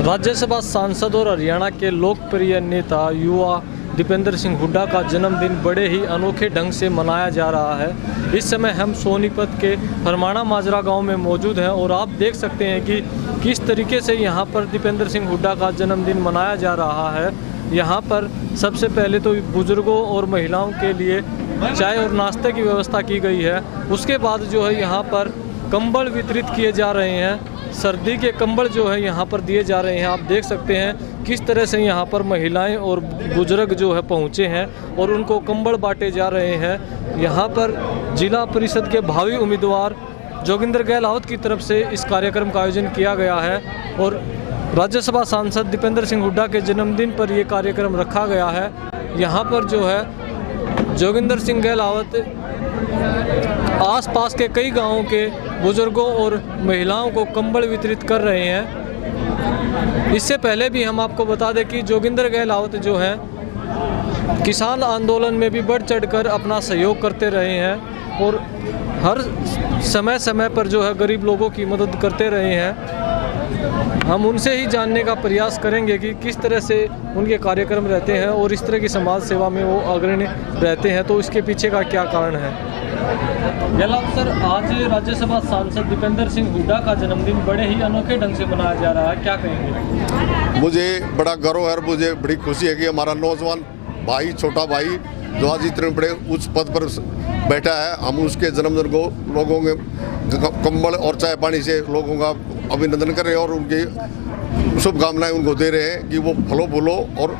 राज्यसभा सांसद और हरियाणा के लोकप्रिय नेता युवा दीपेंद्र सिंह हुड्डा का जन्मदिन बड़े ही अनोखे ढंग से मनाया जा रहा है। इस समय हम सोनीपत के फरमाना माजरा गांव में मौजूद हैं और आप देख सकते हैं कि किस तरीके से यहां पर दीपेंद्र सिंह हुड्डा का जन्मदिन मनाया जा रहा है। यहां पर सबसे पहले तो बुजुर्गों और महिलाओं के लिए चाय और नाश्ते की व्यवस्था की गई है। उसके बाद जो है यहाँ पर कंबल वितरित किए जा रहे हैं। सर्दी के कंबल जो है यहाँ पर दिए जा रहे हैं। आप देख सकते हैं किस तरह से यहाँ पर महिलाएं और बुजुर्ग जो है पहुँचे हैं और उनको कंबल बांटे जा रहे हैं। यहाँ पर जिला परिषद के भावी उम्मीदवार जोगिंदर गहलोत की तरफ से इस कार्यक्रम का आयोजन किया गया है और राज्यसभा सांसद दीपेंद्र सिंह हुड्डा के जन्मदिन पर ये कार्यक्रम रखा गया है। यहाँ पर जो है जोगिंदर सिंह गहलोत आसपास के कई गांवों के बुजुर्गों और महिलाओं को कंबल वितरित कर रहे हैं। इससे पहले भी हम आपको बता दें कि जोगिंदर गहलोत जो है किसान आंदोलन में भी बढ़ चढ़कर अपना सहयोग करते रहे हैं और हर समय समय पर जो है गरीब लोगों की मदद करते रहे हैं। हम उनसे ही जानने का प्रयास करेंगे कि किस तरह से उनके कार्यक्रम रहते हैं और इस तरह की समाज सेवा में वो अग्रणी रहते हैं, तो इसके पीछे का क्या कारण है। गहलोत सर, आज राज्यसभा सांसद दीपेंद्र सिंह हुड्डा का जन्मदिन बड़े ही अनोखे ढंग से मनाया जा रहा है, क्या कहेंगे। मुझे बड़ा गर्व है और मुझे बड़ी खुशी है कि हमारा नौजवान भाई, छोटा भाई जो आज इतने बड़े उच्च पद पर बैठा है, हम उसके जन्मदिन को लोगों के कंबल और चाय पानी से लोगों का अभिनंदन कर रहे हैं और उनकी शुभकामनाएं उनको दे रहे हैं कि वो फलो फूलो और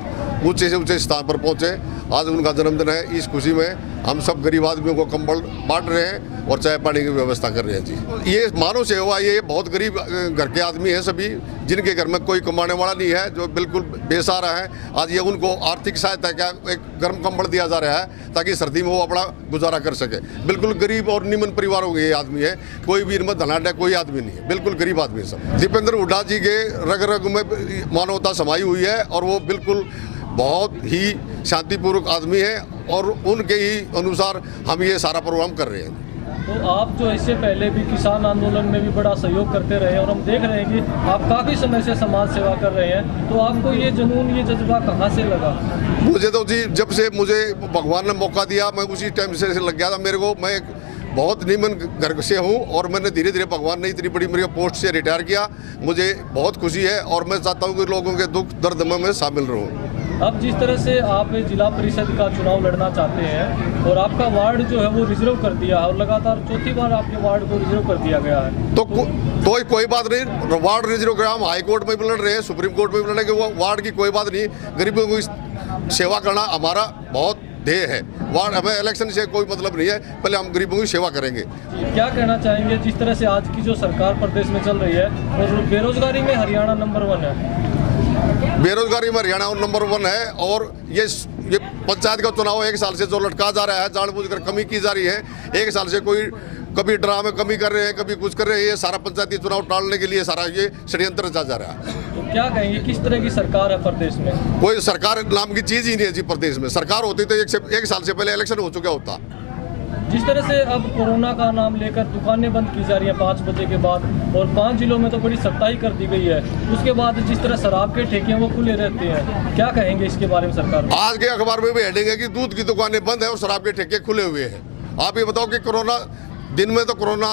ऊंचे से ऊंचे स्थान पर पहुंचे। आज उनका जन्मदिन है। इस खुशी में हम सब गरीब आदमियों को कंबल बांट रहे हैं और चाय पानी की व्यवस्था कर रहे हैं। जी, ये मानव सेवा, ये बहुत गरीब घर के आदमी हैं सभी, जिनके घर में कोई कमाने वाला नहीं है, जो बिल्कुल बेसहारा है। आज ये उनको आर्थिक सहायता का एक गर्म कंबल दिया जा रहा है ताकि सर्दी में वो अपना गुजारा कर सके। बिल्कुल गरीब और निम्न परिवारों के ये आदमी है, कोई भी इनमें धनाढ़ कोई आदमी नहीं है, बिल्कुल गरीब आदमी सब। दीपेंद्र हुड्डा जी के रग रग में मानवता समाई हुई है और वो बिल्कुल बहुत ही शांतिपूर्वक आदमी है और उनके ही अनुसार हम ये सारा प्रोग्राम कर रहे हैं। तो आप जो इससे पहले भी किसान आंदोलन में भी बड़ा सहयोग करते रहे और हम देख रहे हैं कि आप काफ़ी समय से समाज सेवा कर रहे हैं, तो आपको ये जुनून, ये जज्बा कहाँ से लगा। मुझे तो जी जब से मुझे भगवान ने मौका दिया, मैं उसी टाइम से लग गया था मेरे को। मैं एक बहुत निम्न घर से हूँ और मैंने धीरे धीरे भगवान ने इतनी बड़ी मेरी पोस्ट से रिटायर किया। मुझे बहुत खुशी है और मैं चाहता हूँ कि लोगों के दुख दर्द में मैं शामिल रहूँ। अब जिस तरह से आप जिला परिषद का चुनाव लड़ना चाहते हैं और आपका वार्ड जो है वो रिजर्व कर दिया और लगातार चौथी बार आपके वार्ड को रिजर्व कर दिया गया है, तो कोई बात नहीं। वार्ड रिजर्व कर, हम हाई कोर्ट में भी लड़ रहे हैं, सुप्रीम कोर्ट में भी लड़ रहे हैं कि वो वार्ड की कोई बात नहीं। गरीबों की सेवा करना हमारा बहुत ध्येय है। वार्ड हमें इलेक्शन से कोई मतलब नहीं है, पहले हम गरीबों की सेवा करेंगे। क्या कहना चाहेंगे जिस तरह से आज की जो सरकार प्रदेश में चल रही है और बेरोजगारी में हरियाणा नंबर 1 है। बेरोजगारी में हरियाणा नंबर 1 है और ये पंचायत का चुनाव 1 साल से जो लटका जा रहा है, जानबूझकर कमी की जा रही है। 1 साल से कोई कभी ड्रा में कमी कर रहे हैं, कभी कुछ कर रहे हैं। ये सारा पंचायती चुनाव टालने के लिए सारा ये षड्यंत्र रचा जा रहा है। तो क्या कहेंगे किस तरह की सरकार है प्रदेश में। कोई सरकार नाम की चीज ही नहीं है जी प्रदेश में। सरकार होती तो 1 साल से पहले इलेक्शन हो चुका होता। जिस तरह से अब कोरोना का नाम लेकर दुकानें बंद की जा रही हैं 5 बजे के बाद और 5 जिलों में तो बड़ी सख्ताई कर दी गई है, उसके बाद जिस तरह शराब के ठेके वो खुले रहते हैं, क्या कहेंगे इसके बारे में सरकार। आज के अखबार में भी हेडिंग है कि दूध की दुकानें बंद है और शराब के ठेके खुले हुए हैं। आप ये बताओ कि कोरोना दिन में तो कोरोना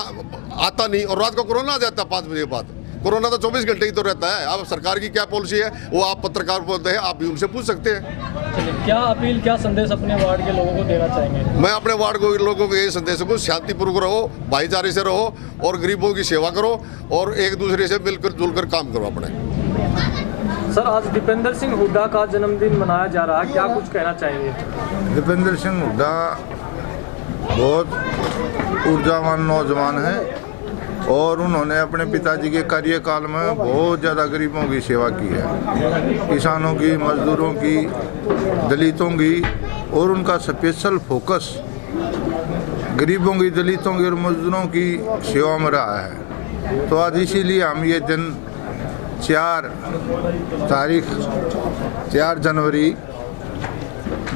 आता नहीं और रात को कोरोना आ जाता है 5 बजे के बाद। कोरोना तो 24 घंटे ही तो रहता है। अब सरकार की क्या पॉलिसी है वो आप पत्रकार बोलते हैं, आप भी उनसे पूछ सकते हैं। क्या अपील, क्या संदेश अपने वार्ड के लोगों को देना चाहेंगे। मैं अपने वार्ड को लोगों को यही संदेश दूँ, शांतिपूर्वक रहो, भाईचारे से रहो और गरीबों की सेवा करो और एक दूसरे से मिलकर जुलकर काम करो अपने। सर, आज दीपेंद्र सिंह हुड्डा का जन्मदिन मनाया जा रहा है, क्या कुछ कहना चाहेंगे। दीपेंद्र सिंह हुड्डा बहुत ऊर्जावान नौजवान है और उन्होंने अपने पिताजी के कार्यकाल में बहुत ज़्यादा गरीबों की सेवा की है, किसानों की, मजदूरों की, दलितों की, और उनका स्पेशल फोकस गरीबों की, दलितों की और मजदूरों की सेवा में रहा है। तो आज इसीलिए हम ये दिन 4 जनवरी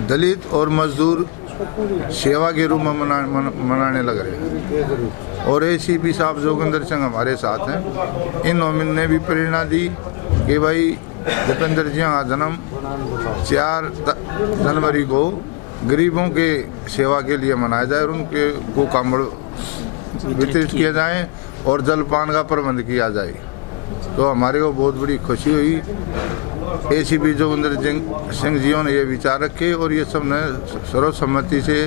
दलित और मजदूर सेवा के रूप में मनाने लग रहे हैं। और एसीपी साहब जोगिंदर सिंह हमारे साथ हैं। इन्होंने भी प्रेरणा दी कि भाई दीपेंद्र जी का जन्म 4 जनवरी को गरीबों के सेवा के लिए मनाया जाए और उनके को कंबल वितरित किया जाए और जलपान का प्रबंध किया जाए। तो हमारे को बहुत बड़ी खुशी हुई। एसीपी जोगिंदर सिंह जियों ने ये विचार रखे और ये सब ने सर्वसम्मति से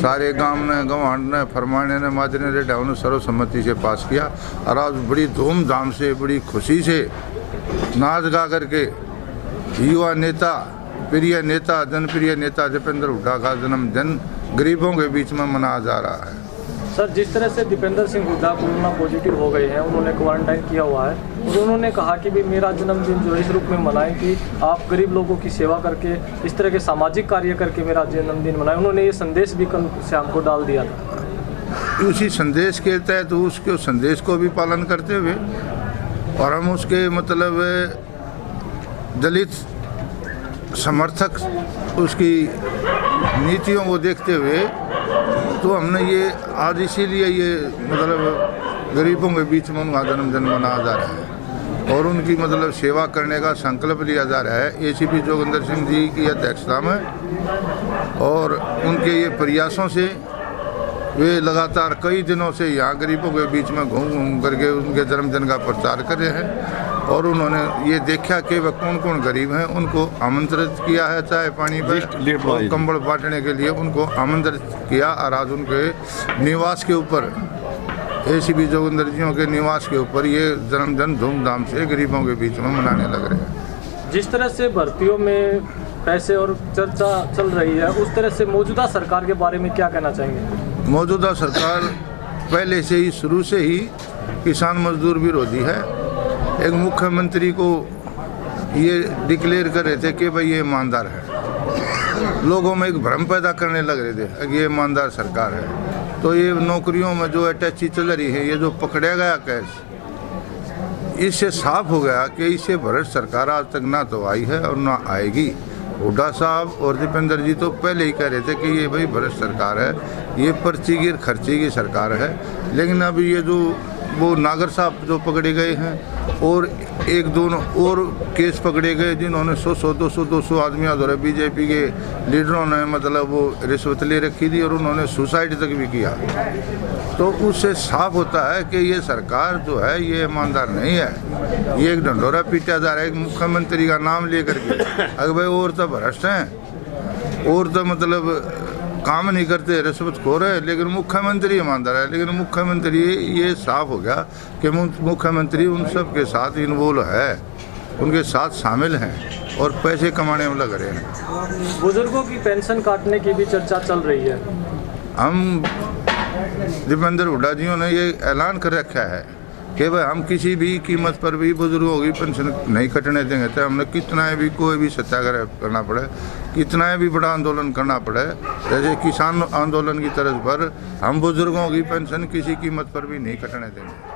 सारे गांव ने गवांड ने फरमाने ने माजरे ने डाउन ने सर्वसम्मति से पास किया और आज बड़ी धूमधाम से बड़ी खुशी से नाच गा करके युवा नेता प्रिय नेता जनप्रिय नेता दीपेंद्र हुड्डा का जन्मदिन गरीबों के बीच में मनाया जा रहा है। सर, जिस तरह से दीपेंद्र सिंह हुड्डा कोरोना पॉजिटिव हो गए हैं, उन्होंने क्वारंटाइन किया हुआ है और उन्होंने कहा कि भी मेरा जन्मदिन जो इस रूप में मनाएं कि आप गरीब लोगों की सेवा करके इस तरह के सामाजिक कार्य करके मेरा जन्मदिन मनाएं। उन्होंने ये संदेश भी कल शाम को डाल दिया था। उसी संदेश के तहत उसके संदेश को भी पालन करते हुए और हम उसके मतलब दलित समर्थक उसकी नीतियों को देखते हुए तो हमने ये आज इसीलिए ये मतलब गरीबों के बीच में उनका जन्मदिन मनाया जा रहा है और उनकी मतलब सेवा करने का संकल्प लिया जा रहा है एसीपी जोगिंदर सिंह जी की अध्यक्षता में। और उनके ये प्रयासों से वे लगातार कई दिनों से यहाँ गरीबों के बीच में घूम घूम करके उनके जन्मदिन का प्रचार कर रहे हैं और उन्होंने ये देखा कि वह कौन कौन गरीब हैं उनको आमंत्रित किया है चाय पानी पर कंबल बांटने के लिए उनको आमंत्रित किया और आज उनके निवास के ऊपर एसीपी जोगिंदर जियों के निवास के ऊपर ये जन्मदिन धूमधाम से गरीबों के बीच में मनाने लग रहे हैं। जिस तरह से भर्तियों में पैसे और चर्चा चल रही है उस तरह से मौजूदा सरकार के बारे में क्या कहना चाहेंगे? मौजूदा सरकार पहले से ही शुरू से ही किसान मजदूर विरोधी है। एक मुख्यमंत्री को ये डिक्लेयर कर रहे थे कि भाई ये ईमानदार है, लोगों में एक भ्रम पैदा करने लग रहे थे कि ये ईमानदार सरकार है। तो ये नौकरियों में जो अटैची चल रही है, ये जो पकड़ा गया केस, इससे साफ हो गया कि इससे भ्रष्ट सरकार आज तक ना तो आई है और ना आएगी। हुड्डा साहब और दीपेंद्र जी तो पहले ही कह रहे थे कि ये भाई भ्रष्ट सरकार है, ये पर्ची की खर्ची की सरकार है। लेकिन अभी ये जो वो नागर साहब जो पकड़े गए हैं और एक दोनों और केस पकड़े गए जिन्होंने 100-200 आदमियों द्वारा बीजेपी के लीडरों ने मतलब वो रिश्वत ले रखी थी और उन्होंने सुसाइड तक भी किया। तो उससे साफ होता है कि ये सरकार जो है ये ईमानदार नहीं है। ये एक ढंढोरा पीटा जा रहा है एक मुख्यमंत्री का नाम लेकर के। अगर भाई और तो भ्रष्ट हैं और तो मतलब काम नहीं करते, रिश्वत खो रहे, लेकिन मुख्यमंत्री ईमानदार है। लेकिन मुख्यमंत्री ये साफ हो गया कि मुख्यमंत्री उन सब के साथ इन्वॉल्व है, उनके साथ शामिल हैं और पैसे कमाने में लग रहे हैं। बुजुर्गों की पेंशन काटने की भी चर्चा चल रही है। हम दीपेंद्र हुड्डा जियों ने ये ऐलान कर रखा है कि भाई हम किसी भी कीमत पर भी बुजुर्गों की पेंशन नहीं कटने देंगे, तो हमने कितना भी कोई भी सत्याग्रह करना पड़े, कितना भी बड़ा आंदोलन करना पड़े, जैसे किसान आंदोलन की तरफ पर हम बुजुर्गों की पेंशन किसी कीमत पर भी नहीं कटने देंगे।